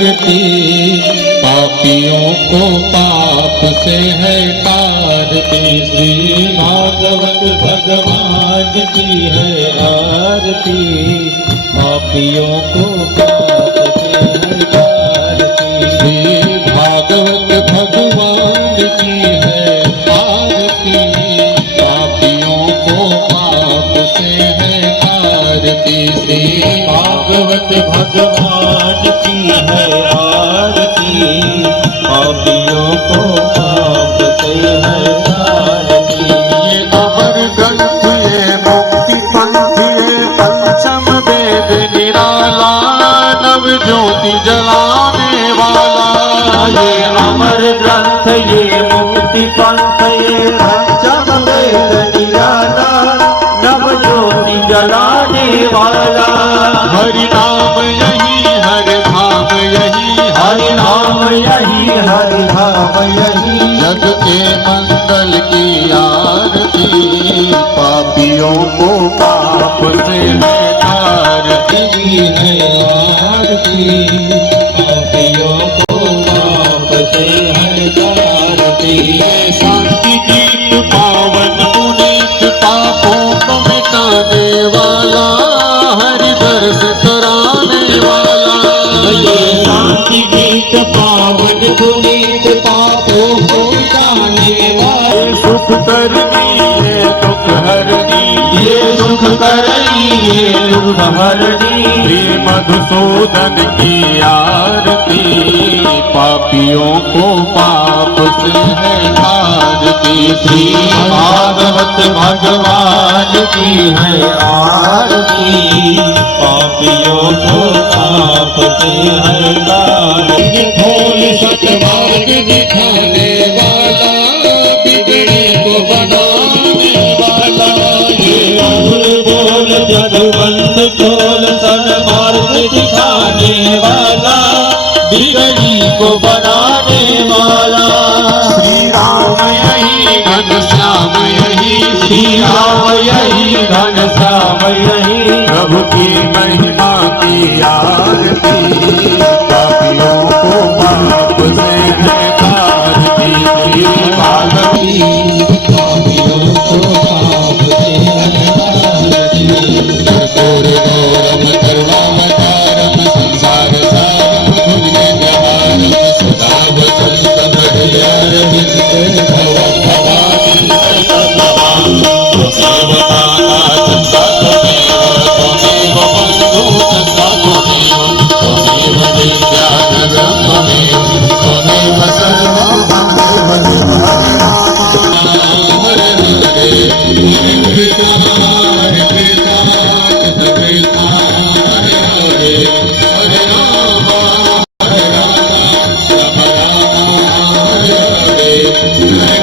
आरती, पापियों को पाप से है तारती। श्री भागवत भगवान की है आरती, पापियों को पाप से है तारती। श्री भागवत भगवान की है आरती, पापियों को पाप से है तारती। श्री भागवत भगवान की है आरती, पापियों को पाप से है तारती। ये अमर ग्रंथ ये मुक्ति पंथ ये पंचम वेद निराला, नव ज्योति जलाने वाला। ये अमर ग्रंथ ये मुक्ति पंथ ये पंचम वेद निराला, नव ज्योति जलाने वाला। हरि नाम यही हर धाम यही, हरि नाम यही हरि धाम यही। जग के मंगल की आरती, पापियों को पाप से है तारती। है आरती, पापियों को पाप से है तारती। शांति गीत पावन पुनीत, पापों को मिटाने वाला, हरि दर्श कराने वाला। ये शांति गीत पावन पुनीत, पापों को मिटाने वाला। सुख करनी ये दुख हरनी, ये सुख करनी ये दुख हरनी। श्री मधुसूदन की आरती, पापियों को पाप से है तारती। श्री भागवत भगवान की है आरती, पापियों को पाप से है तारती। खोल सतमार्ग दिखाने वाला, बिगड़ी को बनाने वाला। ये बोल जगवंत खोल सन्मार्ग दिखाने वाला, बिगड़ी को बनाने वाला। श्री राम यही घनश्याम यही, श्री राम यही घनश्याम यही। प्रभु की महिमा की आरती, पापियों को पाप से है तारती। श्री भागवती, पापियों को पाप से है तारती। कर्पूर गौरम करुणावतारम, संसार सारम भुजगेन्द्रहारम, सदा वसंत हृदयारविंदे भवं भवानी सर्वभवानि। त्वमेव माता चन्द्रा त्वमेव बन्धु चन्द्रा त्वमेव विद्याधरं त्वमेव सर्वं त्वमेव। हरे हरे कृष्ण हरे कृष्ण कृष्ण कृष्ण हरे हरे, हरे राम हरे राम राम राम हरे हरे।